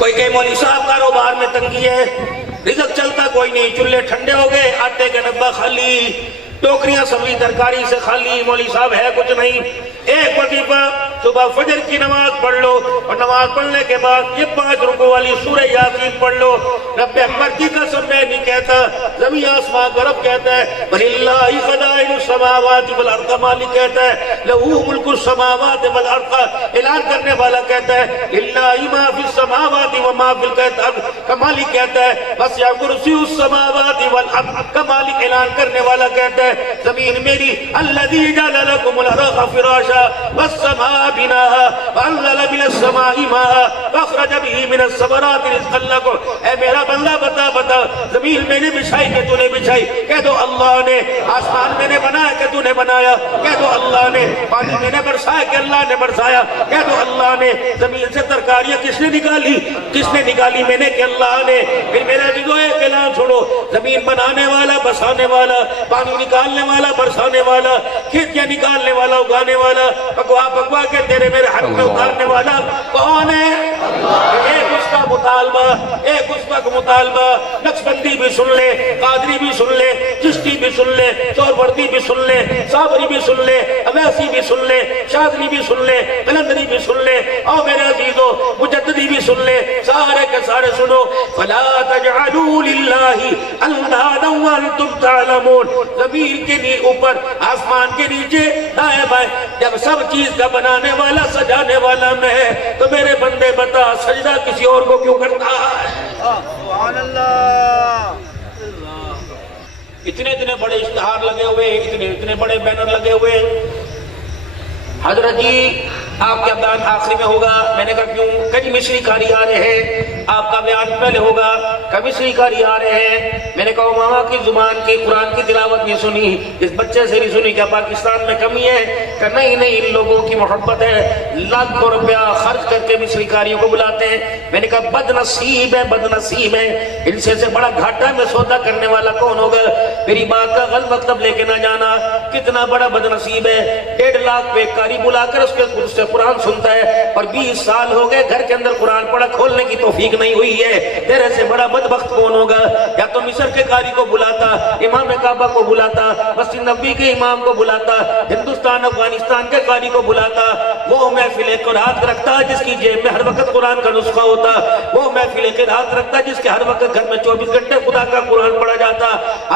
کوئی کہے مولوی صاحب کاروبار میں تنگی ہے، رزق چلتا کوئی نہیں، چولہے ٹھنڈے ہو گئے، آٹے کا ڈبہ خالی، ٹوکریاں سبزی ترکاری سے خالی، مولوی صاحب ہے کچھ نہیں۔ ایک وظیفہ صبح فجر کی نماز پڑھ لو، اور نماز پڑھنے کے بعد یہ 5 رکوع والی سورہ یاسین پڑھ لو۔ رب اکبر کی قسم میں نہیں کہتا، زمین آسمان کا رب کہتا ہے وَلِلَّهِ خَزَائِنُ السَّمَاوَاتِ وَالْأَرْضِ، مالک کہتا ہے لَهُ مُلْكُ السَّمَاوَاتِ وَالْأَرْضِ، اعلان کرنے والا کہتا ہے لِلَّهِ مَا فِي السَّمَاوَاتِ وَمَا فِي الْأَرْضِ، مالک کہتا ہے وَسِعَ كُرْسِيُّهُ السَّمَاوَاتِ وَالْأَرْضِ، مالک اعلان کرنے والا کہتا ہے زمین میری الَّذِي جَعَلَ لَكُمُ الْأَرْضَ فِرَاشًا وَالسَّمَاءَ بِنَاءً وَأَنزَلَ مِنَ السَّمَاءِ مَاءً فَأَخْرَجَ بِهِ مِنَ الثَّمَرَاتِ رِزْقًا لَكُمْ۔ اے میرا بندہ بتا زمین میں نے بچھائی کہ تو نے بچھائی، کہہ دو اللہ نے، آسمان میں نے بنایا کہ تو نے بنایا، کہہ دو اللہ نے، پانی میں نے برسایا کہ اللہ نے برسایا، کہہ دو اللہ نے، زمین سے ترکاریاں کس نے نکالی، کس نے نکالی، میں نے کہ اللہ نے۔ پھر میرا عزیزو ایک اعلان چھوڑو، زمین بنانے والا، بسانے والا، پانی نکالنے والا، برسانے والا، کھیتیاں نکالنے والا، اگانے والا، پکوا کے تیرے میرے حق میں اتارنے والا کون ہے؟ ایک اس کا مطالبہ، ایک اس کا مطالبہ، نقشبندی بھی سن لے، قادری بھی سن لے، چشتی بھی سن لے، سہروردی بھی سن لے، صابری بھی سن لے، اویسی بھی سن لے، شاذلی بھی سن لے، قلندری بھی سن لے، اور میرے عزیزو مجددی بھی سن لے، سارے کے سارے سنو۔ فَلَا تَجْعَلُوا لِلَّهِ أَنْدَادًا وَأَنْتُمْ تَعْلَمُونَ، زمین کے اوپر، آسمان کے نیچے، دائیں بائیں، جب سب چیز کا بنانے والا، سجانے والا میں، تو میرے بندے بتا سجدہ کسی اور کو کیوں کرتا ہے؟ سبحان اللہ۔ اتنے بڑے اشتہار لگے ہوئے، اتنے بڑے بینر لگے ہوئے۔ حضرت جی آپ کا بیان آخری میں ہوگا، میں نے کہا کیوں؟ کہ مصری کاری آ رہے ہیں، آپ کا بیان پہلے ہوگا، کہ مصری کاری آ رہے ہیں۔ میں نے کہا ماما کی زبان کی قرآن کی تلاوت نہیں سنی، اس بچے سے نہیں سنی، کیا پاکستان میں کمی ہے؟ کہ نہیں ان لوگوں کی محبت ہے، لاکھوں روپیہ خرچ کر کے مصری کاریوں کو بلاتے ہیں۔ میں نے کہا بد نصیب ہے، ان سے بڑا گھاٹا میں سودا کرنے والا کون ہوگا؟ میری بات کا غلط مطلب لے کے نہ جانا، کتنا بڑا بد نصیب ہے، 1.5 لاکھ پہ کاری بلا کر اس سے قرآن سنتا ہے، اور 20 سال ہو گئے گھر کے اندر قرآن پڑھا کھولنے کی توفیق نہیں ہوئی ہے۔ تیرے سے بڑا بدبخت کون ہوگا؟ یا تو مصر کے قاری کو بلاتا، امام کعبہ کو بلاتا، مسجد نبوی کے امام کو بلاتا، ہندوستان افغانستان کے قاری کو بلاتا، وہ محفل قرآن رکھتا جس کی جیب میں ہر وقت قرآن کا نسخہ ہوتا، وہ محفل قرآن رکھتا جس کے ہر وقت گھر میں 24 گھنٹے خدا کا قرآن پڑھا جاتا۔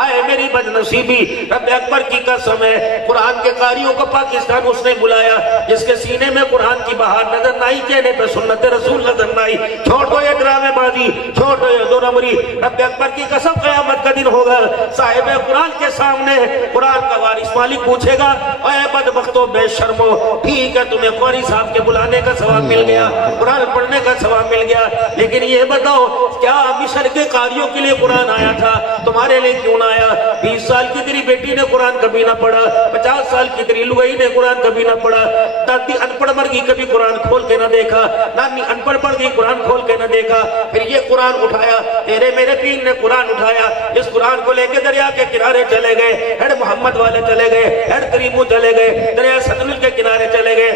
آئے میری بد نصیبی، رب اکبر کی قسم ہے، قرآن کے قاریوں کو پاکستان اس نے بلایا جس کے سینے میں قرآن کی بہار نظر نہ آئی، چہرے پہ سنت رسول نظر نہ آئی۔ چھوڑ دو یہ ڈرامے بازی، چھوڑ دو یہ دو نمبری، رب اکبر کی قسم قیامت کا دن ہوگا، صاحب قرآن کے سامنے قرآن کا وارث مالک پوچھے گا اے بدبختو بے شرمو، ٹھیک ہے تمہیں قاری صاحب کے بلانے کا ثواب مل گیا، قرآن پڑھنے کا ثواب مل گیا، لیکن یہ بتاؤ کیا مصر کے قاریوں کے لیے قرآن آیا تھا، تمہارے لیے کیوں نہ آیا؟ 20 سال کی تیری بیٹی نے قرآن کبھی نہ پڑھا، 50 سال کی تیری لوگئی نے قرآن کبھی نہ پڑھا، دادی ان پڑھ مر گئی کبھی قرآن کھول کے نہ دیکھا، نانی ان پڑھ پڑھ گئی قرآن کھول کے نہ دیکھا، پھر یہ قرآن اٹھایا، تیرے میرے پیر نے قرآن اٹھایا، اس قرآن کو لے کے دریا کے کنارے چلے گئے، ہیڈ محمد والے چلے گئے، ہیڈ کریمو چلے گئے، دریا ستلج کے کنارے چلے گئے،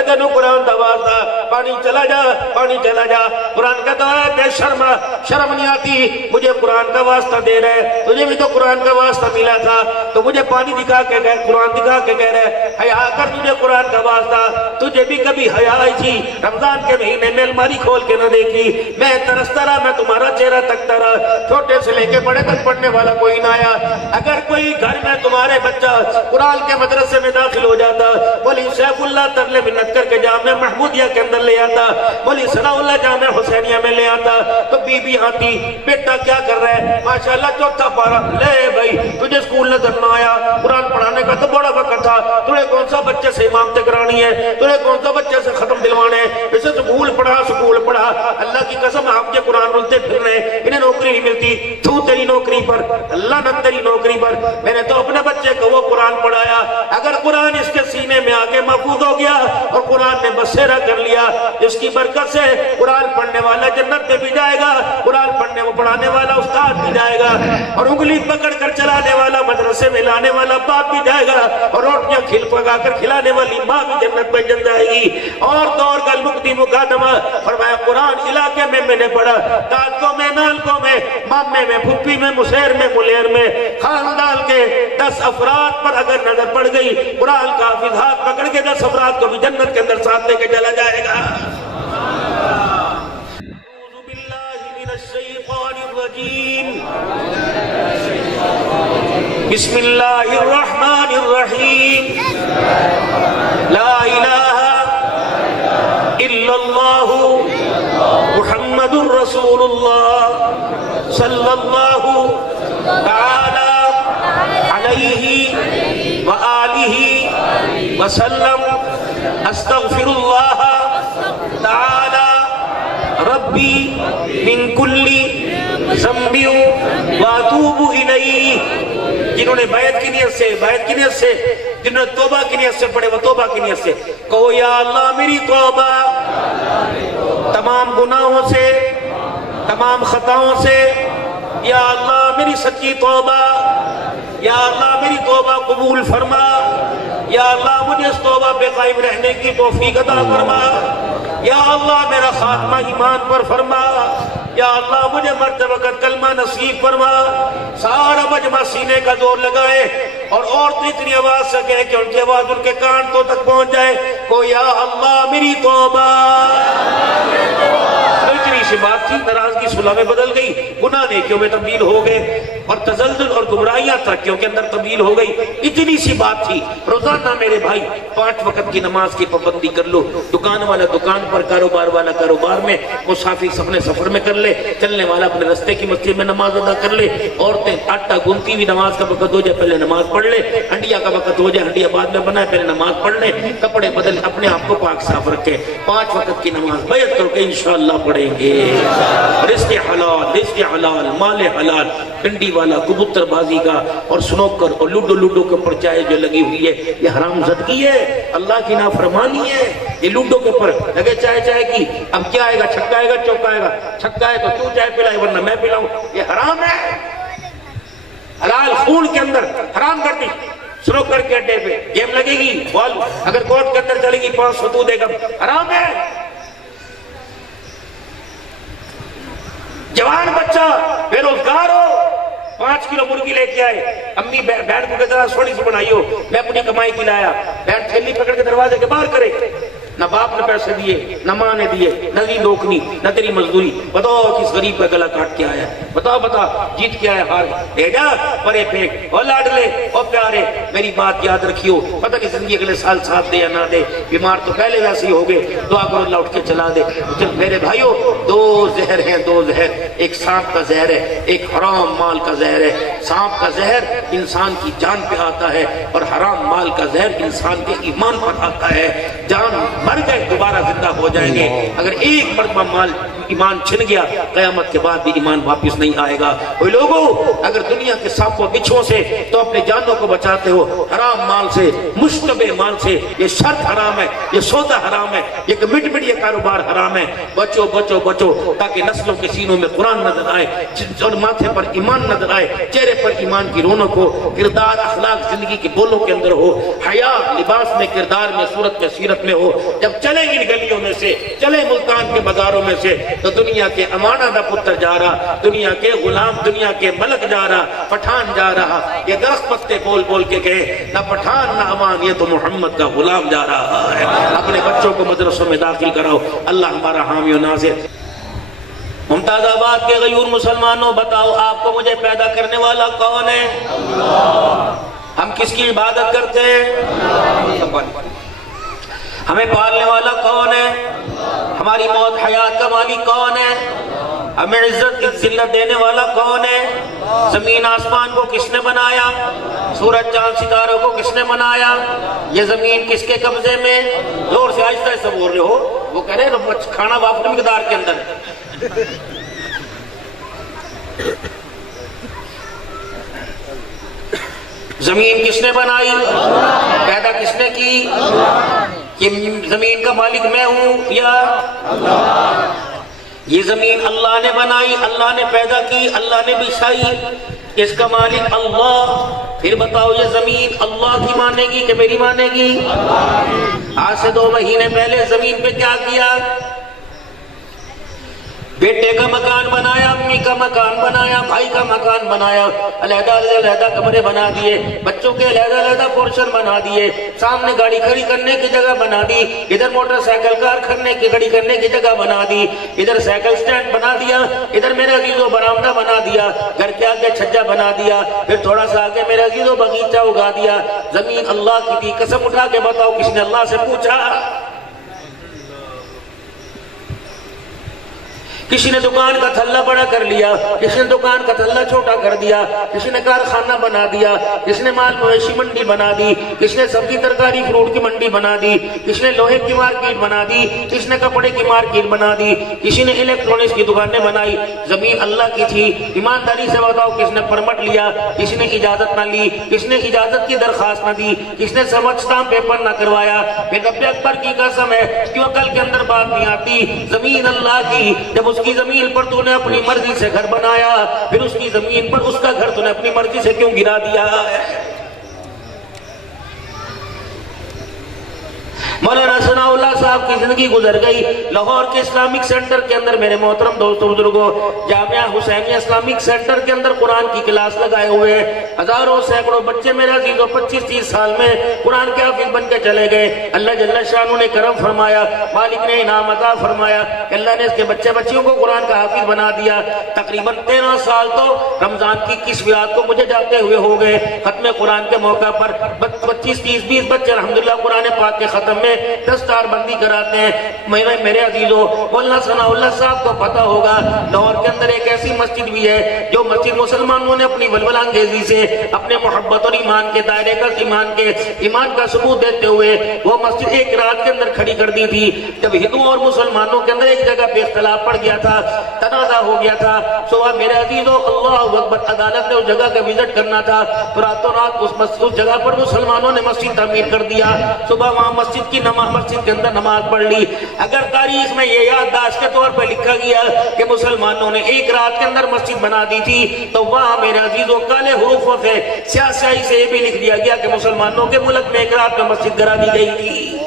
ادھر قرآن دواز تھا، پانی چلا جا، پانی چلا جا، قرآن کا دعا ہے بے شرما، شرم نہیں آتی، مجھے قرآن کا واسطہ دے رہے، تجھے بھی تو قرآن کا واسطہ ملا تھا، تو مجھے پانی دکھا کے گئے، قرآن دکھا کے کہہ رہے حیا کر، تجھے قرآن کا واسطہ، تجھے بھی کبھی حیا آئی تھی، رمضان کے مہینے میں الماری کھول کے نہ دیکھی، میں ترستا رہا، میں تمہارا چہرہ تکتا رہا، چھوٹے سے لے کے بڑے تک پڑھنے والا کوئی نہ آیا۔ اگر کوئی گھر میں تمہارے بچہ قرآن کے مدرسے میں داخل ہو جاتا، مولی سیف اللہ ترلے منت کر کے جامع محمودیہ کے اندر لے آتا، مولی ثناء اللہ جامع حسینیہ میں لے آتا، تو بی بی آتی، بیٹا کیا کر رہا ہے؟ ماشاءاللہ چوتھا پارا، لے بھائی تجھے سکول نظر نہ آیا، قرآن پڑھانے کا تو بڑا وقت تھا، تجھے کون سا بچے سے امامت کرانی ہے، تجھے کون سا بچے سے ختم دلوانے ہیں، اسے سکول پڑھا، اللہ کی قسم آپ کے قرآن رلتے پھرنے، انہیں نوکری نہیں ملتی، تو تیری نوکری پر، اللہ نہ تیری نوکری پر، میں نے تو اپنے بچے کو وہ قرآن پڑھایا، اگر قرآن اس کے سینے میں آ کے محفوظ ہو گیا اور قرآن نے بسیرا کر لیا. اس کی برکت سے قرآن پڑھنے والا جنت میں بھی جائے گا, قرآن پڑھانے والا استاد بھی جائے گا, اور انگلی پکڑ کر چلانے والا مدرسے میں لانے والا باپ بھی جائے گا, اور روٹیاں کھل پکا کر کھلانے والی ماں بھی جنت میں جل جائے گی. اور دور کا مقدم مقدمہ فرمایا قرآن علاقے میں نے پڑھا, دادکوں میں, نالکوں میں, مامے میں, پھپھی میں, مسیر میں, ملیر میں, خاندان کے 10 افراد پر اگر نظر پڑ گئی, قرآن کا حافظ ہاتھ پکڑ کے 10 افراد کو بھی جنت کے اندر ساتھ لے کے چلا جائے گا. اعوذ باللہ من الشیطان الرجیم. بسم اللہ الرحمن الرحیم. لا الہ الا اللہ محمد رسول اللہ صلی اللہ تعالی علیہ وآلہ وسلم. استغفر اللہ تعالی ربی من کل ذنب واتوب الیہ. جنہوں نے بیعت کی نیت سے جنہوں نے توبہ کی نیت سے پڑھے وہ توبہ کی نیت سے کہو, یا اللہ میری توبہ تمام گناہوں سے, تمام خطاؤں سے. یا اللہ میری سچی توبہ, یا اللہ میری توبہ قبول فرما. یا اللہ مجھے اس توبہ پہ قائم رہنے کی توفیق عطا فرما. یا اللہ میرا خاتمہ ایمان پر فرما. یا اللہ مجھے مرتے وقت کلمہ نصیب فرما. سارا مجمع سینے کا زور لگائے اور عورتیں اتنی آواز سے کہیں کہ ان کی آواز ان کے کان تو تک پہنچ جائے کو, یا اللہ میری توبہ. اتنی سی بات تھی, ناراضگی صلح میں بدل گئی, گناہ نیکیوں میں تبدیل ہو گئے, اور تزلزل اور گمراہیاں ترقیوں کے اندر تبدیل ہو گئی. اتنی سی بات تھی. روزانہ میرے بھائی 5 وقت کی نماز کی پابندی کر لو. دکان والا دکان پر, کاروبار والا کاروبار میں, مسافر اپنے سفر میں کر لے, چلنے والا اپنے رستے کی مسجد میں نماز ادا کر لے. عورتیں آٹا گونتی ہوئی نماز کا وقت ہو جائے پہلے نماز پڑھ لے, ہنڈیا کا وقت ہو جائے ہنڈیا بعد میں بنائے پہلے نماز پڑھ لے, کپڑے بدل اپنے آپ کو پاک صاف رکھے. 5 وقت کی نماز بیعت کر کے انشاءاللہ پڑھیں گے. رزق حلال, مال حلال. ڈنڈی والا, کبوتر بازی کا اور سنوکر اور لوڈو کے اوپر چائے جو لگی ہوئی ہے, یہ حرام زدگی ہے, اللہ کی نافرمانی ہے. یہ لوڈو کے اوپر لگے چائے کی, اب کیا آئے گا, چھکا آئے گا, چوکا آئے گا. چھکا ہے تو کیوں چائے پلائے ورنہ میں پلاؤں, یہ حرام ہے. حلال خون کے اندر حرام کر دی. سنوکر کے اڈے پہ گیم لگے گی, بال اگر کورٹ کے اندر چلے گی 500 تو دے گا, حرام ہے. جوان بچہ بے روزگار ہو, 5 کلو مرغی لے کے آئے, امی بینڈ کو کہتا سوڑی سے بنائی ہو, میں اپنی کمائی کی لایا. بینڈ تھیلی پکڑ کے دروازے کے باہر کرے, نہ باپ نے پیسے دیے, نہ ماں نے دیے, نہ دی نوکری, نہ تیری مزدوری. بتاؤ کس غریب کا گلا کاٹ کے آیا, بتا جیت کے آیا, ہار لے جا پرے پھینک. اور لاڈلے اور پیارے, میری بات یاد رکھیو, پتہ نہیں زندگی اگلے سال ساتھ دے یا نہ دے, بیمار تو پہلے ویسے ہی ہو گئے, دعا کرو اللہ اٹھ کے چلا دے. چل میرے بھائیو, 2 زہر ہیں, 2 زہر. ایک سانپ کا زہر ہے, ایک حرام مال کا زہر ہے. سانپ کا زہر انسان کی جان پہ آتا ہے, اور حرام مال کا زہر انسان کے ایمان پر آتا ہے. جان مر گئے دوبارہ زندہ ہو جائیں گے. اگر ایک مرتبہ مال ایمان چھن گیا, قیامت کے بعد بھی ایمان واپس نہیں آئے گا. اوے لوگو, اگر دنیا کے سانپوں بچھوں سے تو اپنے جانوں کو بچاتے ہو, حرام مال سے, مشتبہ مال سے. یہ شرط حرام ہے, یہ سودا حرام ہے, یہ مٹ یہ کاروبار حرام ہے. بچو بچو بچو, تاکہ نسلوں کے سینوں میں قرآن نظر آئے, اور ماتھے پر ایمان نظر آئے, چہرے پر ایمان کی رونق ہو, کردار اخلاق زندگی کے بولوں کے اندر ہو, حیا لباس میں, کردار میں, صورت میں, سیرت میں ہو. جب چلے ان گلیوں میں سے, چلے ملتان کے بازاروں میں سے, تو دنیا کے امانہ دا پتر جا رہا, دنیا کے غلام, دنیا کے ملک جا رہا, پٹھان جا رہا. یہ درخت پتے بول بول کے کہے, نہ پٹھان نہ امان, یہ تو محمد کا غلام جا رہا ہے. اپنے بچوں کو مدرسوں میں داخل کراؤ. اللہ ہمارا حامی و ناصر. ممتاز آباد کے غیور مسلمانوں, بتاؤ آپ کو مجھے پیدا کرنے والا کون ہے؟ ہم کس کی عبادت کرتے ہیں؟ ہمیں پالنے والا کون ہے؟ ہماری موت حیات کا مالک کون ہے؟ ہمیں عزت ذلت دینے والا کون ہے؟ زمین آسمان کو کس نے بنایا؟ سورج چاند ستاروں کو کس نے بنایا؟ یہ زمین کس کے قبضے میں؟ زور سے آہستہ سے بول رہے ہو, وہ کہہ رہے ہیں کھانا باپ کی مقدار کے اندر ہے. زمین کس نے بنائی؟ پیدا کس نے کی؟ کہ زمین کا مالک میں ہوں یا یہ زمین اللہ نے بنائی، اللہ نے پیدا کی، اللہ نے بچھائی، اس کا مالک اللہ۔ پھر بتاؤ یہ زمین اللہ کی مانے گی کہ میری مانے گی؟ آج سے 2 مہینے پہلے زمین پہ کیا کیا؟ بیٹے کا مکان بنایا، امی کا مکان بنایا، بھائی کا مکان بنایا، علیحدہ علیحدہ کمرے بنا دیے، بچوں کے علیحدہ علیحدہ پورشن بنا دیے، سامنے گاڑی کھڑی کرنے کی جگہ بنا دی، ادھر موٹر سائیکل کار کھڑی کرنے کی جگہ بنا دی، ادھر سائیکل سٹینڈ بنا دیا، ادھر میرے عزیزو برآمدہ بنا دیا، گھر کے آگے چھجا بنا دیا، پھر تھوڑا سا آگے میرے عزیزو باغیچہ اگا دیا۔ زمین اللہ کی تھی، قسم اٹھا کے بتاؤ کس نے اللہ سے پوچھا؟ کسی نے دکان کا تھلا بڑا کر لیا، کسی نے دکان کا تھلا چھوٹا کر دیا، کسی نے کارخانہ بنا دیا، کسی نے مال مویشی منڈی بنا دی، کسی نے سبزی ترکاری فروٹ کی منڈی بنا دی، کسی نے لوہے کی مارکیٹ بنا دی، کسی نے کپڑے کی مارکیٹ بنا دی، کسی نے الیکٹرانکس کی دکانیں بنائی۔ زمین اللہ کی تھی، ایمانداری سے بتاؤ کس نے پرمٹ لیا، کسی نے اجازت نہ لی، کس نے اجازت کی درخواست نہ دی، کس نے سمجھتا پیپر نہ کروایا؟ پھر رب اکبر کی قسم ہے، کیوں عقل کے اندر بات نہیں آتی؟ زمین اللہ کی، جب اس کی زمین پر تو نے اپنی مرضی سے گھر بنایا، پھر اس کی زمین پر اس کا گھر تو نے اپنی مرضی سے کیوں گرا دیا؟ مولانا ثناء اللہ صاحب کی زندگی گزر گئی لاہور کے اسلامک سینٹر کے اندر، میرے محترم دوستو بزرگوں، جامعہ حسینیہ اسلامک سینٹر کے اندر قرآن کی کلاس لگائے ہوئے ہزاروں سینکڑوں بچے میرے عزیزوں 25-30 سال میں قرآن کے حافظ بن کے چلے گئے۔ اللہ جل شانہ نے کرم فرمایا، مالک نے انعام عطا فرمایا، اللہ نے اس کے بچے بچیوں کو قرآن کا حافظ بنا دیا۔ تقریباً 13 سال تو رمضان کی 21 رات کو مجھے جاتے ہوئے ہو گئے ختم قرآن کے موقع پر 25-30-20 بچے الحمدللہ قرآن پاک کے ختم میں دستار بندی کراتے ہیں۔ میرے عزیزوں، مولانا ثناء اللہ صاحب کو پتا ہوگا لاہور کے اندر ایک ایسی مسجد بھی ہے جو مسجد مسلمانوں نے اپنی ولولہ انگیزی سے اپنے محبت اور ایمان کے دائرے کا ایمان کا ثبوت دیتے ہوئے وہ مسجد ایک رات کے اندر کھڑی کر دی تھی۔ جب ہندوؤں اور مسلمانوں کے اندر ایک جگہ پہ اختلاف پڑ گیا تھا، تنازع ہو گیا تھا، صبح میرے عزیزوں اللہ اکبر عدالت نے اس جگہ کا وزٹ کرنا تھا تو راتوں رات اس جگہ پر مسلمانوں نے مسجد تعمیر کر دیا۔ صبح وہاں مسجد کے اندر نماز پڑھ لی۔ اگر تاریخ میں یہ یادداشت کے طور پر لکھا گیا کہ مسلمانوں نے ایک رات کے اندر مسجد بنا دی تھی تو وہاں میرے عزیزوں کالے حروفوں سے سیاسی سے یہ بھی لکھ دیا گیا کہ مسلمانوں کے ملک میں ایک رات میں مسجد گرا دی گئی تھی۔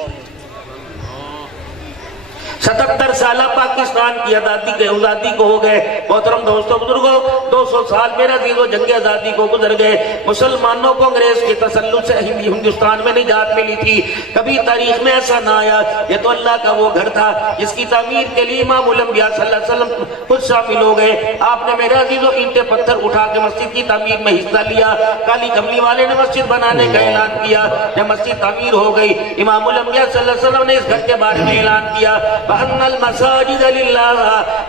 77 سالہ پاکستان کی آزادی کو ہو گئے۔ محترم دوستوں بزرگوں، 200 سال میرا عزیزوں جنگ آزادی کو گزر گئے۔ مسلمانوں کو انگریز کے تسلط سے ہندوستان میں نجات ملی تھی، کبھی تاریخ میں ایسا نہ آیا۔ یہ تو اللہ کا وہ گھر تھا جس کی تعمیر کے لیے امام الانبیاء صلی اللہ علیہ وسلم خود شامل ہو گئے۔ آپ نے میرا عزیزوں اینٹیں پتھر اٹھا کے مسجد کی تعمیر میں حصہ لیا۔ کالی کملی والے نے مسجد بنانے کا اعلان کیا۔ جب مسجد تعمیر ہو گئی، امام الانبیاء صلی اللہ علیہ وسلم نے اس گھر کے بارے میں اعلان کیا، وَأَنَّ الْمَسَاجِدَ لِلَّهِ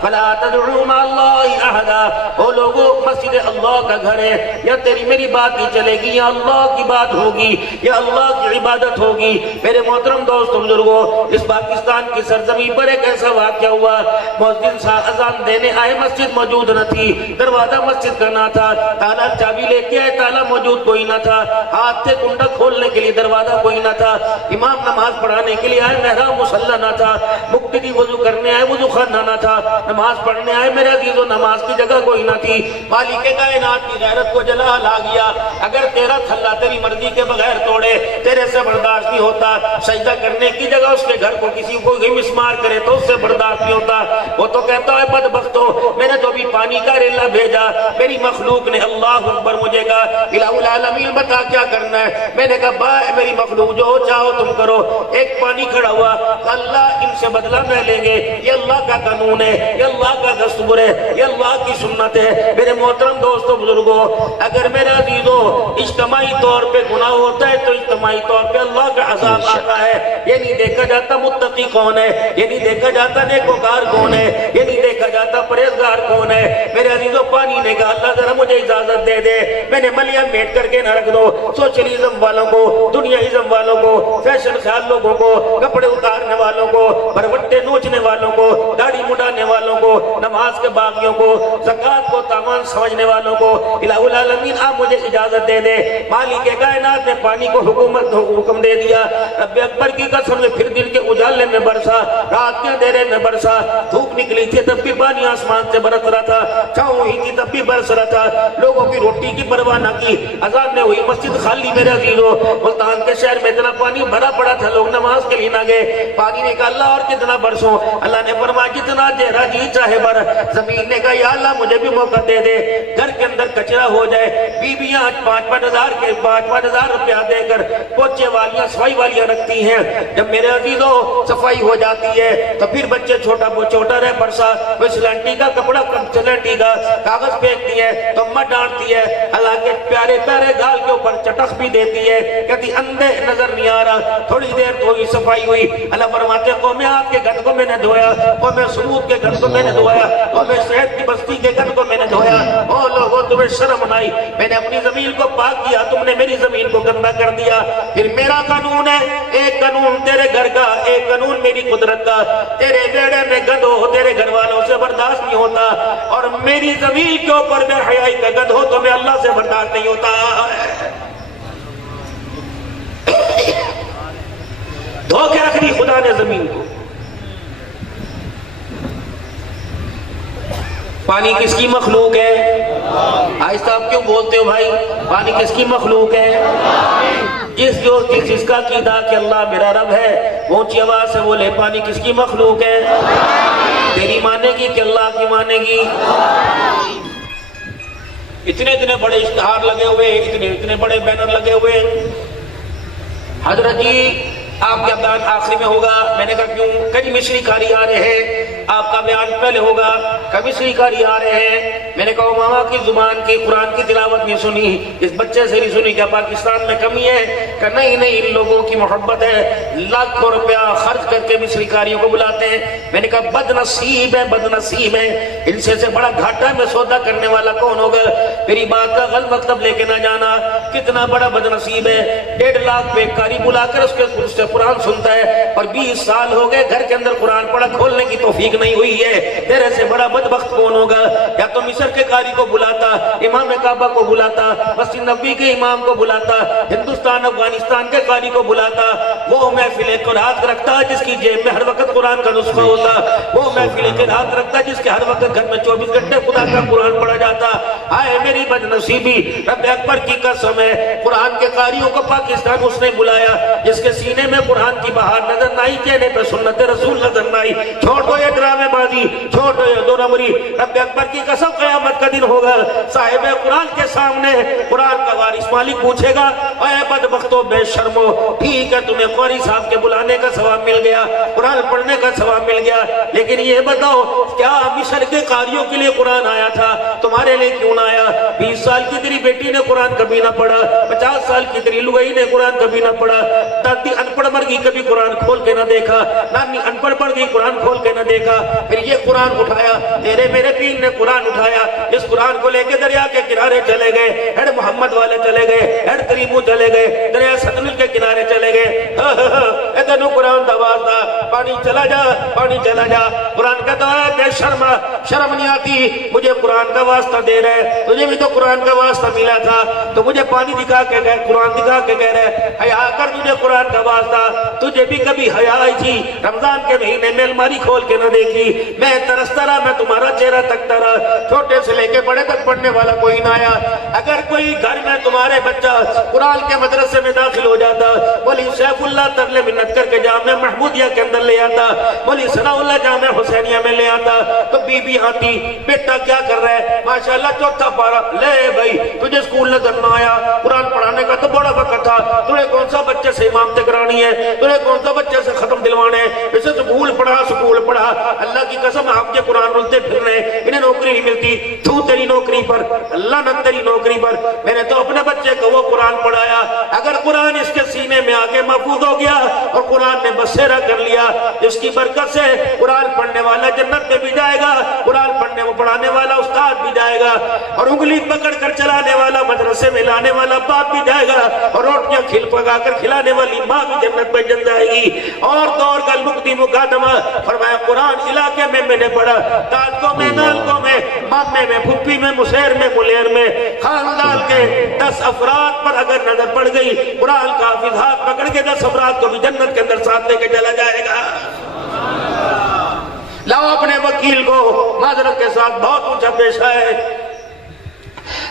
فَلَا تَدْعُوا مَعَ اللَّهِ أَحَدًا۔ وہ لوگوں، مسجد اللہ کا گھر ہے، یا تیری میری بات ہی چلے گی یا اللہ کی بات ہوگی یا اللہ کی عبادت ہوگی۔ میرے محترم دوستو بزرگوں، اس پاکستان کی سرزمین پر ایک ایسا واقعہ ہوا، مؤذن صاحب اذان دینے آئے، مسجد موجود نہ تھی، دروازہ مسجد کا نہ تھا، تالا چابی لے کے آئے، تالا موجود کوئی نہ تھا، ہاتھ سے کنڈا کھولنے کے لیے دروازہ کوئی نہ تھا، امام نماز پڑھانے کے لیے آئے، محراب مصلی نہ تھا، مقتدی وضو کرنے آئے، وضو خانہ نہ تھا، نماز پڑھنے آئے، میرے عزیزو نماز کی جگہ کوئی نہ تھی۔ مالک کائنات کی غیرت کو جلال آ گیا، اگر تیرا تھلا تیری مرضی کے بغیر توڑے تیرے سے برداشت نہیں ہوتا، سجدہ کرنے کی جگہ اس کے گھر کو کسی کو مسمار کرے تو اس سے برداشت نہیں ہوتا۔ وہ تو کہتا ہے بدبختو، میں نے تو بھی پانی کا ریلا بھیجا، میری مخلوق نے اللہ اکبر مجھے کہا الہ العالمین بتا کیا کرنا ہے؟ میں نے کہا با میری مخلوق جو چاہو تم کرو۔ ایک پانی کھڑا ہوا، اللہ ان سے بدلہ میں لیں گے، یہ اللہ کا قانون ہے، یہ اللہ کا دستور ہے، یہ اللہ کی سنت ہے۔ میرے محترم دوستو بزرگوں، اگر میرے عزیزوں اجتماعی طور پہ گناہ ہوتا ہے تو اجتماعی طور پہ اللہ کا عذاب آتا ہے۔ یہ نہیں دیکھا جاتا متقی کون ہے، یہ نہیں دیکھا جاتا نیکوکار کون ہے، یہ نہیں دیکھا دیکھا جاتا پرہیزگار کون ہے؟ میرے عزیزوں پانی نے کہا اللہ ذرا مجھے اجازت دے دے، میں نے ملیا میٹ کر کے نہ رکھ دو۔ سوشلزم والوں کو، دنیاازم والوں کو، فیشن خیال لوگوں کو، کپڑے اتارنے والوں کو، بھروٹے نوچنے والوں کو، داڑھی مڈانے والوں کو، نماز کے باغیوں کو، زکوٰۃ کو تاوان سمجھنے والوں کو، الہ العالمین آپ مجھے اجازت دے دے۔ مالک کائنات نے پانی کو حکم دے دیا، رب اکبر کی قسم سے پھر دن کے اجالے میں برسا، رات کے اندھیرے میں برسا، دھوپ نکلی تھی تب بھی پانی آسمان سے برس رہا تھا، چھاؤں ہوئی تھی تب بھی برس رہا تھا، لوگوں کی روٹی کی پرواہ نہ کی، اذان نے ہوئی مسجد خالی میرے عزیزو، ملتان کے شہر میں اتنا پانی بھرا پڑا تھا لوگ نماز کے لیے نہ گئے۔ پانی نے کہا اللہ اور کتنا برسوں؟ اللہ نے فرمایا جتنا چہرہ جی چاہے بر۔ زمین نے کہا یا اللہ مجھے بھی موقع دے دے، گھر کے اندر کچرا ہو جائے، بیویاں 5,000 روپیہ دے کر پوچھے والیاں صفائی والیاں رکھتی ہیں، جب میرے عزیزو صفائی ہو جاتی ہے تو پھر بچے چھوٹا رہ برسا، وہ سلنٹی کا کپڑا سلنٹی کا کاغذ پھینکتی ہے تو اماں ڈانٹتی ہے، اللہ کے پیارے پیارے گال کے اوپر چٹخ بھی دیتی ہے، کہتی اندھے نظر نہیں آ رہا، تھوڑی دیر تو ہوئی صفائی ہوئی، اللہ فرماتے ہیں قوم عاد کے گھر کو میں نے دھویا، قوم سمود کے گھر کو میں نے دھویا، قوم شعیب کی بستی کے گھر کو میں نے دھویا، او لوگوں تمہیں شرم نہ آئی، میں نے اپنی زمین کو پاک کیا، تم نے میری زمین کو گندا کر دیا۔ پھر میرا قانون ہے، ایک قانون تیرے گھر کا، ایک قانون میری قدرت کا، تیرے بیڑے میں گند ہو تیرے گھر والوں سے برداشت نہیں ہوتا، اور میری زمین کے اوپر بے حیائی کا گند ہو تو میں اللہ سے برداشت نہیں ہوتا۔ دھو کے رکھ دی خدا نے زمین کو۔ پانی کس کی مخلوق ہے؟ آہستہ آپ کیوں بولتے ہو بھائی؟ پانی کس کی مخلوق ہے؟ جس کا عقیدہ کہ اللہ میرا رب ہے وہ اونچی آواز سے بولے پانی کس کی مخلوق ہے؟ تیری مانے گی کہ اللہ کی مانے گی؟ اتنے بڑے اشتہار لگے ہوئے، اتنے بڑے بینر لگے ہوئے، حضرت جی آپ کا بیان آخری میں ہوگا، میں نے کہا کیوں؟ کئی مصری کاری آ رہے ہیں، آپ کا بیان پہلے ہوگا، کئی مصری کاری آ رہے ہیں، میں نے کہا ماما کی زبان کی قرآن کی تلاوت نہیں سنی، اس بچے سے نہیں سنی، کیا پاکستان میں کمی ہے؟ کہ نہیں ان لوگوں کی محبت ہے، لاکھوں روپیہ خرچ کر کے مصری کاریوں کو بلاتے ہیں۔ میں نے کہا بد نصیب ہے، ان سے بڑا گھاٹا میں سودا کرنے والا کون ہوگا؟ میری بات کا غلط مطلب لے کے نہ جانا، کتنا بڑا بد نصیب ہے، 1.5 لاکھ پہ کاری بلا کر اس سے قرآن سنتا ہے، اور 20 سال ہو گئے گھر کے اندر قرآن پڑھا کھولنے کی توفیق نہیں ہوئی ہے۔ تیرے سے بڑا بدبخت کون ہوگا؟ یا تو مصر کے قاری کو بلاتا، امام کعبہ کو بلاتا، مسجد نبوی کے امام کو بلاتا، ہندوستان افغانستان کے قاری کو بلاتا، وہ محفل قرآن رکھتا جس کی جیب میں ہر وقت قرآن کا نسخہ ہوتا، وہ محفل قرآن رکھتا جس کے ہر وقت گھر میں 24 گھنٹے خدا کا قرآن پڑھا جاتا۔ آئے میری بد نصیبی، رب اکبر کی قسم ہے، قرآن کے قاریوں کو پاکستان اس نے بلایا جس کے سینے میں قرآن کی بہار نظر نہ آئی، چہرے پہ سنت رسول نظر نہ آئی۔ چھوڑ دو یہ ڈرامے بازی، چھوڑ دو یہ دو نمبری، رب اکبر کی قسم قیامت کا دن ہوگا، صاحب قرآن کے سامنے قرآن کا وارث مالک پوچھے گا اے بدبختو بے شرمو، ٹھیک ہے تمہیں قاری صاحب کے بلانے کا ثواب مل گیا، قرآن پڑھنے کا ثواب مل گیا، لیکن یہ بتاؤ کیا مصر کے قاریوں کے لیے قرآن آیا تھا؟ تمہارے لیے کیوں نہ آیا؟ 20 سال کی تیری بیٹی نے قرآن کبھی نہ پڑھا، 50 سال کی تیری لوگئی نے قرآن کبھی نہ پڑھا، دادی ان پڑھ مر گئی کبھی قرآن کھول کے نہ دیکھا، نانی ان پڑھ پڑھ گئی قرآن کھول کے نہ دیکھا، پھر یہ قرآن اٹھایا، تیرے میرے پیر نے قرآن اٹھایا، اس قرآن کو لے کے دریا کے کنارے چلے گئے، ہیڈ محمد والے چلے گئے، ہیڈ کریمو چلے گئے، دریا ستلج کے کنارے چلے گئے، ادھنو قرآن دواز دا، پانی چلا جا، پانی چلا جا، قرآن کہتا ہے بے شرم، شرم نہیں آتی، مجھے قرآن کا واسطہ دے رہے، تجھے بھی تو قرآن کا واسطہ ملا تھا، تو مجھے پانی دکھا کے گئے، قرآن دکھا کے کہہ رہے، حیا کر تجھے قرآن کا واسطہ، تجھے بھی کبھی حیا آئی تھی، رمضان کے مہینے میں الماری کھول کے نہ دیکھی، میں ترستا رہا، میں تمہارا چہرہ تکتا رہا، چھوٹے سے لے کے بڑے تک پڑھنے والا کوئی نہ آیا، اگر کوئی گھر میں تمہارے بچہ قرآن کے مدرسے میں داخل ہو جاتا، مولی سیف اللہ ترلے منت کر کے جامعہ محمودیہ کے اندر لے آتا، مولی ثناء اللہ جامعہ حسینیہ میں لے آتا، تو بی بی آتی، بیٹا کیا کر رہا ہے؟ ماشاءاللہ چوتھا پارا، لے بھائی تجھے سکول نظر نہ آیا، قرآن پڑھانے کا تو بڑا وقت تھا، تمہیں کون سا بچے سے امامت کرانی ہے، تمہیں کون سا بچے سے ختم دلوانے ہیں، اسے سکول پڑھا، اللہ کی قسم آپ کے قرآن رلتے پھر رہے، انہیں نوکری نہیں ملتی، تو تیری نوکری پر، اللہ نہ تیری نوکری پر، میں نے تو اپنے بچے کو وہ قرآن پڑھایا، اگر قرآن اس کے سینے میں میں آ کے محفوظ ہو گیا اور قرآن نے بسیرا کر لیا. جس کی برکت سے قرآن پڑھنے والا جنت میں بھی جائے گا, قرآن پڑھانے والا استاد بھی جائے گا, اور انگلی پکڑ کر چلانے والا مدرسے میں لانے والا باپ بھی جائے گا, اور روٹیاں کھل پکا کر کھلانے والی ماں بھی جنت میں جل جائے گی. اور دور کا مقدم مقدمہ فرمایا قرآن علاقے میں میں نے پڑھا, تاجکوں میں, نالکوں میں, مامے میں, پھپھی میں, مسیر میں, ملیر میں, خاندان کے 10 افراد پر اگر نظر پڑ گئی, قرآن کا حافظ ہاتھ پکڑ کے 10 افراد کو بھی جنت کے اندر ساتھ لے کے چلا جائے گا. لاؤ اپنے وکیل کو معذرت کے ساتھ بہت اونچا پیشہ ہے,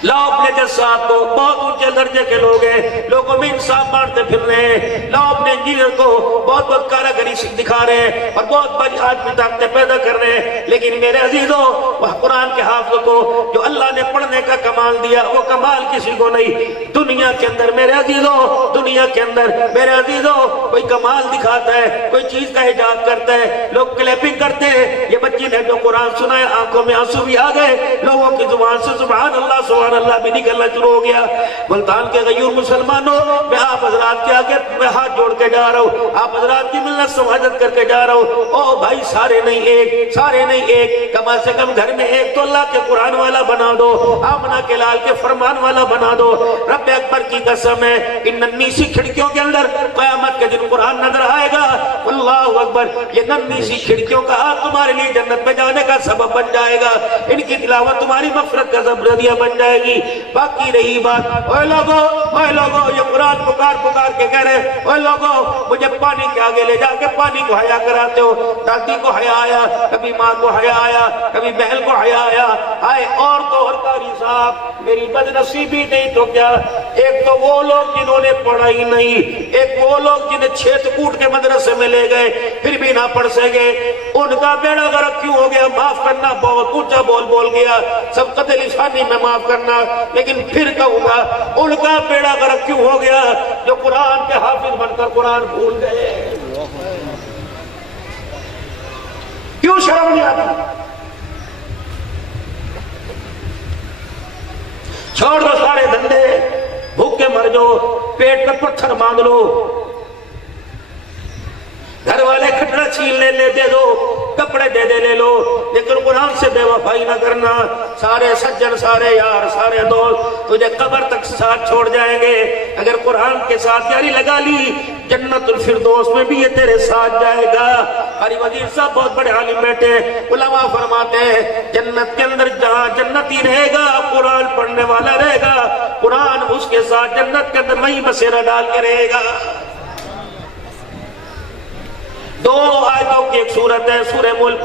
لاؤ اپنے جج صاحب کو, بہت اونچے درجے کے لوگ ہیں, لوگوں میں انصاف بانٹتے پھر رہے ہیں, لاؤ اپنے انجینئر کو بہت بہت کاراگری دکھا رہے ہیں اور بہت بڑی آدمی طاقتیں پیدا کر رہے ہیں, لیکن میرے عزیزوں وہ قرآن کے حافظ کو جو اللہ نے پڑھنے کا کمال دیا وہ کمال کسی کو نہیں. دنیا کے اندر میرے عزیزوں, دنیا کے اندر میرے عزیزوں کوئی کمال دکھاتا ہے, کوئی چیز کا ایجاد کرتا ہے, لوگ کلیپنگ کرتے ہیں. یہ بچی نے جو قرآن سنا ہے آنکھوں میں آنسو بھی آ گئے, لوگوں کی زبان سے سبحان اللہ سبحان اللہ بھی نکلنا شروع ہو گیا. ملتان کے غیور مسلمانوں, میں آپ حضرات کے آگے میں ہاتھ جوڑ کے جا رہا ہوں, آپ حضرات کی ملت سماجت کر کے جا رہا ہوں. او بھائی سارے نہیں ایک, سارے نہیں ایک, کم سے کم گھر میں ایک تو اللہ کے قرآن والا بنا دو, آمنہ کے لال کے فرمان والا بنا دو. رب اکبر کی قسم ہے ان ننھی سی کھڑکیوں کے اندر قیامت کے دن قرآن نظر آئے گا. اللہ اکبر, یہ ننھی سی کھڑکیوں کا ہاتھ تمہارے لیے جنت میں جانے کا سبب بن جائے گا, ان کی تلاوت تمہاری مغفرت کا ذریعہ بن جائے گی. باقی رہی بات, اوے لوگو یہ قرآن پکار کے کہہ رہے, اوے لوگو مجھے پانی کے آگے لے جا کے پانی کو حیا کراتے ہو. دادی کو حیا آیا, کبھی ماں کو حیا آیا, کبھی بہن کو حیا آیا, آئے اور تو اور قاری صاحب میری بدنصیبی نہیں تو کیا. ایک تو وہ لوگ جنہوں نے پڑھا ہی نہیں, ایک وہ لوگ جنہیں چھیت کوٹ کے مدرسے میں لے گئے پھر بھی نہ پڑھ سکے, ان کا بیڑا غرق کیوں ہو گیا. معاف کرنا, بہت اونچا بول گیا, سبقت لسانی میں معاف کرنا, لیکن پھر کہوں گا ان کا بیڑا غرق کیوں ہو گیا جو قرآن کے حافظ بن کر قرآن بھول گئے. کیوں شرم نہیں آتی؟ چھوڑ دو سارے دھندے, بھوکے مر جاؤ, پیٹ میں پتھر باندھ لو, گھر والے کھٹڑا چھین لے دے دو, کپڑے دے لے لو, لیکن قرآن سے بے وفائی نہ کرنا. سارے سجن, سارے یار, سارے دوست تجھے قبر تک ساتھ چھوڑ جائیں گے. اگر قرآن کے ساتھ یاری لگا لی جنت الفردوس میں بھی یہ تیرے ساتھ جائے گا. قاری وزیر صاحب بہت بڑے عالم بیٹے, علماء فرماتے ہیں جنت کے اندر جہاں جنتی رہے گا قرآن پڑھنے والا رہے گا, قرآن اس کے ساتھ جنت کے اندر وہی بسیرا ڈال کے رہے گا. 2 آیتوں کی ایک سورت ہے سورہ ملک,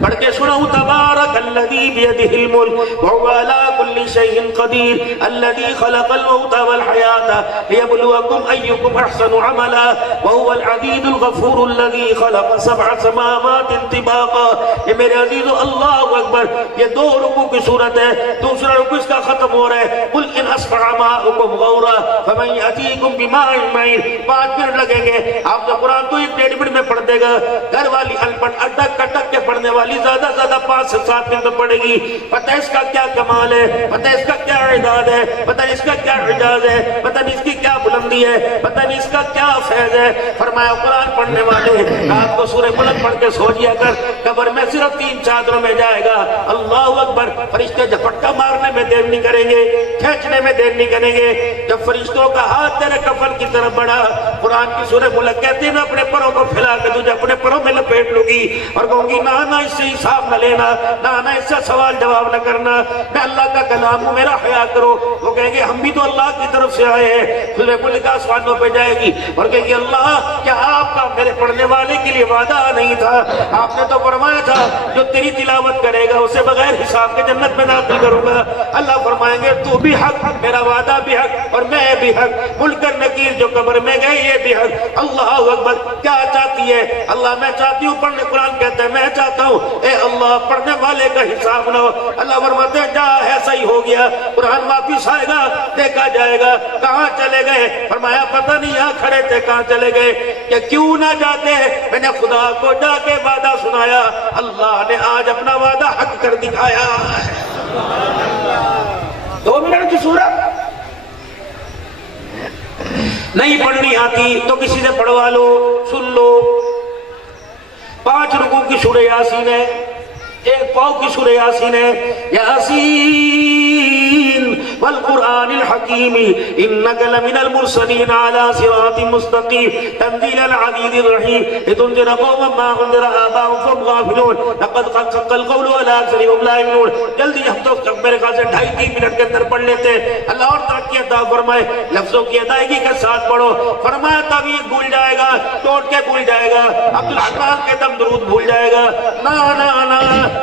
پڑھ کے سناؤں. تبارک الذی بیدہ الملک وہو علی کل شیء قدیر الذی خلق الموت والحیاة لیبلوکم ایکم احسن عملا وہو العزیز الغفور الذی خلق 7 سماوات طباقا. یہ میرے عزیزو اللہ اکبر, یہ 2 رکوع کی صورت ہے. دوسرا رکوع اس کا ختم ہو رہا ہے, قل ان اصبح ماؤکم غورا فمن یأتیکم بماء معین. 5 منٹ لگیں گے, آپ کا قرآن تو 1-1.5 منٹ میں پڑھ دے گا. گھر والی ان پڑھ اٹک کٹک کے پڑھنے والی زیادہ 5 سے 7 منٹ پڑے گی. پتہ اس کا کیا کمال ہے, پتہ اس کا کیا اعداد ہے, پتہ اس کا کیا اعجاز ہے, پتہ نہیں اس کی کیا بلندی ہے, پتہ نہیں اس کا کیا فیض ہے. فرمایا قرآن پڑھنے والے رات کو سورہ ملک پڑھ کے سو جیا کر, قبر میں صرف 3 چادروں میں جائے گا. اللہ اکبر, فرشتے جھپٹا مارنے میں دیر نہیں کریں گے, کھینچنے میں دیر نہیں کریں گے. جب فرشتوں کا ہاتھ تیرے کفن کی طرف بڑھا, قرآن کی سورہ ملک کہتی ہے میں اپنے پروں کو پھیلا کے تجھے اپنے پروں میں لپیٹ لوں گی اور کہوں گی نہ اس سے حساب نہ لینا, نہ اس سے سوال جواب نہ کرنا, میں اللہ کا کلام ہوں, میرا حیا کرو. وہ کہیں گے ہم بھی تو اللہ کی طرف سے آئے ہیں. سورہ ملک آسمانوں پہ جائے گی اور کہیں گے اللہ کیا آپ کا میرے پڑھنے والے کے لیے وعدہ نہیں تھا؟ آپ نے تو فرمایا تھا جو تیری تلاوت کرے گا اسے بغیر حساب کے جنت میں داخل کروں گا. اللہ فرمائیں گے تو بھی حق, میرا وعدہ بھی حق اور میں بھی حق. منکر نکیر جو قبر میں گئے یہ بھی حق. اللہ اکبر, کیا چاہتی ہے؟ اللہ میں چاہتی ہوں پڑھنے. قرآن کہتا ہے میں چاہتا ہوں اے اللہ پڑھنے والے کا حساب نہ ہو. اللہ فرماتے ہیں جا ایسا ہی ہو گیا, قرآن واپس آئے گا, دیکھا جائے گا کہاں چلے گئے. فرمایا پتہ نہیں یہاں کھڑے تھے کہاں چلے گئے, کہ کیوں نہ جاتے, میں نے خدا کو جا کے وعدہ سنایا, اللہ نے آج اپنا وعدہ حق کر دکھایا. 2 منٹ کی سورت, نہیں پڑھنی آتی تو کسی سے پڑھوا لو، سن لو۔ 5 رکوع کی سورہ یاسین ہے، 1 پاؤ کی سورہ یاسین ہے۔ یاسین والقرآن الحکیم انک لمن المرسلین علی صراط مستقیم تنزیل العزیز الرحیم لتنذر قوما ما انذر آباؤہم فهم غافلون لقد حق القول علی اکثرهم لا یؤمنون۔ جلدی ہم تو میرے خیال سے 2.5-3 منٹ کے اندر پڑھ لیتے ہیں۔ اللہ اور ترقی عطا فرمائے، لفظوں کی ادائیگی کے ساتھ پڑھو۔ فرمایا تعویذ بھول جائے گا، ٹوٹ کے بھول جائے گا، عبدالرحمن کے دم درود بھول جائے گا، نا نا نا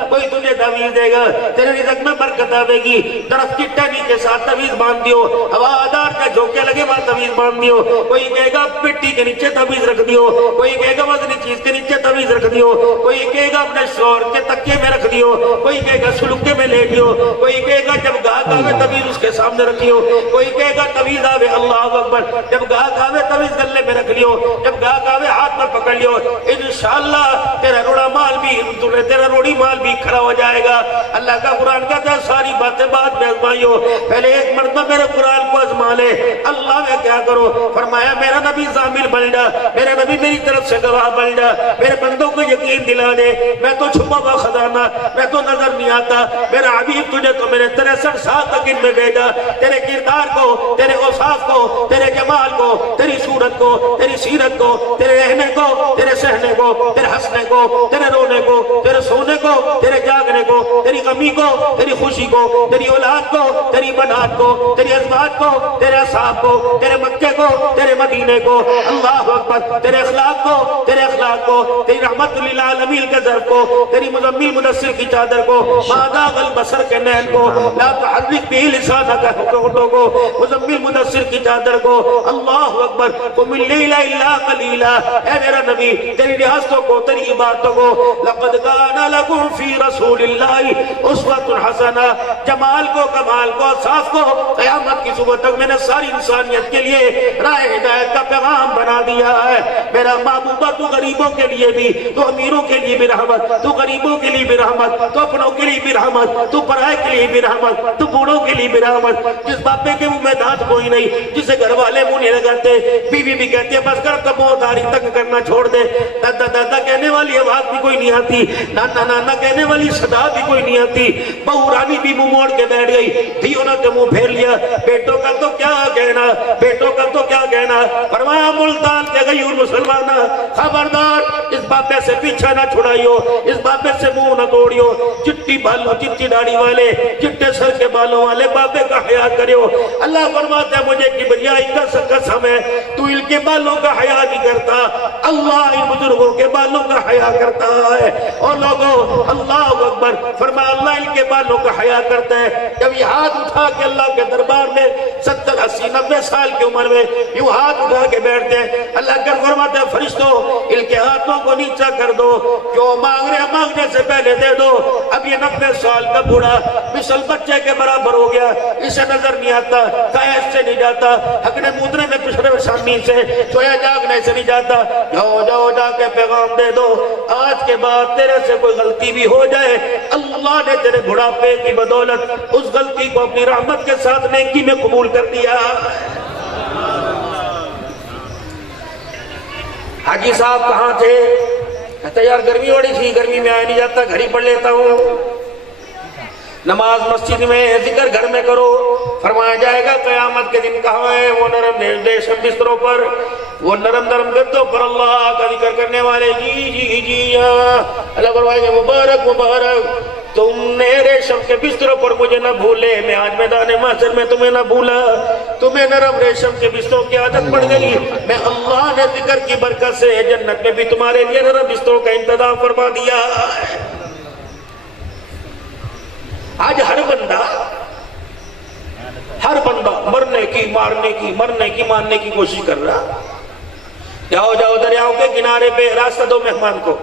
کوئی تجھے تعویذ دے گا، تیرے رزق میں برکت آوے گی۔ درخت کی ٹہنی کے ساتھ تعویذ باندھ دیو، ہوادار کے جھونکے لگے وہاں تعویذ باندھ دیو۔ کوئی کہے گا پٹی کے نیچے تعویذ رکھ دیو، کوئی کہے گا وزنی چیز کے نیچے تعویذ رکھ دیو، کوئی کہے گا اپنے شوہر کے تکیے میں رکھ دیو، کوئی کہے گا سلوکے میں لے دیو، کوئی کہے گا جب گاہک آوے تعویذ اس کے سامنے رکھیو، کوئی کہے گا تعویذ آوے اللہ اکبر جب گاہک آوے تعویذ گلے میں رکھ لیو، جب گاہک آوے ہاتھ میں پکڑ لیو۔ انشاءاللہ تیرا روڑا مال بھی تیرا روڑی مال بھی کھڑا ہو جائے گا۔ اللہ کا قرآن کہتا ہے ساری باتیں بعد میں آزمائیو، پہلے ایک مرتبہ میرے قرآن کو آزما لے۔ اللہ میں کیا کرو؟ فرمایا میرا نبی ضامن بن جا، میرا نبی میری طرف سے گواہ بن جا، میرے بندوں کو یقین دلا دے میں تو چھپا ہوا خزانہ، میں تو نظر نہیں آتا، میرا حبیب تجھے تو میں نے 63 سال تک ان میں بھیجا، تیرے کردار کو، تیرے اوصاف کو، تیرے جمال کو، تیری صورت کو، تیری سیرت کو، تیرے رہنے کو، تیرے سہنے کو، تیرے ہنسنے کو، تیرے رونے کو، تیرے سونے کو، تیرے جاگنے کو، تیری غمی کو، تیری خوشی کو، تیری اولاد کو، تیری بنات کو، تیری ازواج کو، تیرے اصحاب کو، تیرے مکے کو، تیرے مدینے کو، اللہ اکبر، تیرے اخلاق کو، تیرے اخلاق کو، تیری رحمت للعالمین کے ظرف کو، تیری مزمل مدثر کی چادر کو، ماذا البصر کے نین کو، لا تحرک به لسانک ہونٹوں کو، مزمل مدثر کی چادر کو، اللہ اکبر، قم اللیل الا قلیلا۔ اے میرا نبی تیری ریاستوں کو، تیری عبادتوں کو، لقد کان لکم فی رسول اللہ اسوۃ حسنہ، جمال کو، کمال کو، صاف کو قیامت کی صبح تک میں نے ساری انسانیت کے لیے راہ ہدایت کا پیغام بنا دیا ہے۔ میرا محبوبہ تو غریبوں کے لیے بھی، تو امیروں کے لیے بھی رحمت، تو غریبوں کے لیے بھی رحمت، تو اپنوں کے لیے بھی رحمت، تو پرائے کے لیے بھی رحمت، تو بوڑھوں کے لیے بھی رحمت۔ جس باپے کے منہ میں دانت کوئی نہیں، جسے گھر والے منہ نہیں لگاتے، بیوی بھی کہتے ہیں بس کر تو منہ داری تک کرنا چھوڑ دے، دادا دادا کہنے والی آواز بھی کوئی نہیں آتی، نانا نانا کہنے والی صدا بھی کوئی نہیں آتی، بہو رانی بھی منہ موڑ کے بیٹھ گئی، دھیوں نے تو منہ پھیر لیا، بیٹوں کا تو کیا کہنا، بیٹوں کا تو کیا کہنا۔ فرمایا ملتان کے غیور مسلمانہ خبردار، اس باپے سے پیچھا نہ چھڑائیو، اس باپے سے منہ نہ توڑیو، چٹی بالوں چٹی داڑھی والے، چٹے سر کے بالوں والے باپے کا حیا کریو۔ اللہ فرماتا ہے مجھے کبریائی کا قسم ہے تو ان کے بالوں کا حیا نہیں کرتا، اللہ ان بزرگوں کے بالوں کا حیا کرتا ہے۔ اور لوگوں اللہ اکبر، فرمایا اللہ ان کے بالوں کا حیا کرتا ہے۔ جب یہ ہاتھ اٹھا کے اللہ کے دربار میں 70 80 90 سال کی عمر میں یوں ہاتھ اٹھا کے بیٹھتے ہیں، اللہ کا فرماتا ہے فرشتوں ان کے ہاتھوں کو نیچا کر دو، جو مانگ رہے مانگنے سے پہلے دے دو۔ اب یہ 90 سال کا بوڑھا مثل بچے کے برابر ہو گیا، اسے نظر نہیں آتا، قید سے نہیں جاتا، ہگنے مودنے میں پچھڑے شامی سے، سویا جاگنے سے نہیں جاتا۔ جاؤ جاؤ جا کے پیغام دے دو، آج کے بعد تیرے سے کوئی غلطی بھی ہو جائے، اللہ نے تیرے بڑھاپے کی بدولت اس غلطی کو اپنی رحمت کے ساتھ نیکی میں قبول کر دیا۔ حاجی صاحب کہاں تھے؟ کہتا یار گرمی بڑی تھی، گرمی میں آیا نہیں جاتا، گھر ہی پڑھ لیتا ہوں۔ نماز مسجد میں، ذکر گھر میں کرو۔ فرمایا جائے گا قیامت کے دن کہاں ہے وہ نرم ریشم بستروں پر، وہ نرم نرم گدوں پر اللہ کا ذکر کرنے والے، جی جی جی اللہ فرمائے گا مبارک مبارک تم نے ریشم کے بستروں پر مجھے نہ بھولے، میں آج میدان محشر میں تمہیں نہ بھولا، تمہیں نرم ریشم کے بستروں کی عادت پڑ گئی، میں اللہ نے ذکر کی برکت سے جنت میں بھی تمہارے لیے نرم بستروں کا انتظام فرما دیا۔ آج ہر بندہ مرنے کی مارنے کی مرنے کی ماننے کی کوشش کر رہا۔ جاؤ جاؤ دریاؤں کے کنارے پہ راستہ دو مہمان کو۔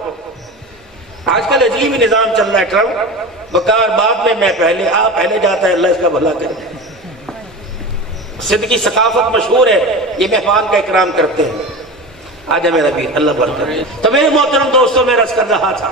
آج کل عجیب نظام چل رہا ہے، ٹرمپ بکار بعد میں پہلے، آپ پہلے جاتا ہے، اللہ اس کا بھلا کرے۔ سندھ کی ثقافت مشہور ہے، یہ مہمان کا اکرام کرتے ہیں۔ آج میرا بھی اللہ برکت۔ تو میرے محترم دوستوں میں رس کر رہا تھا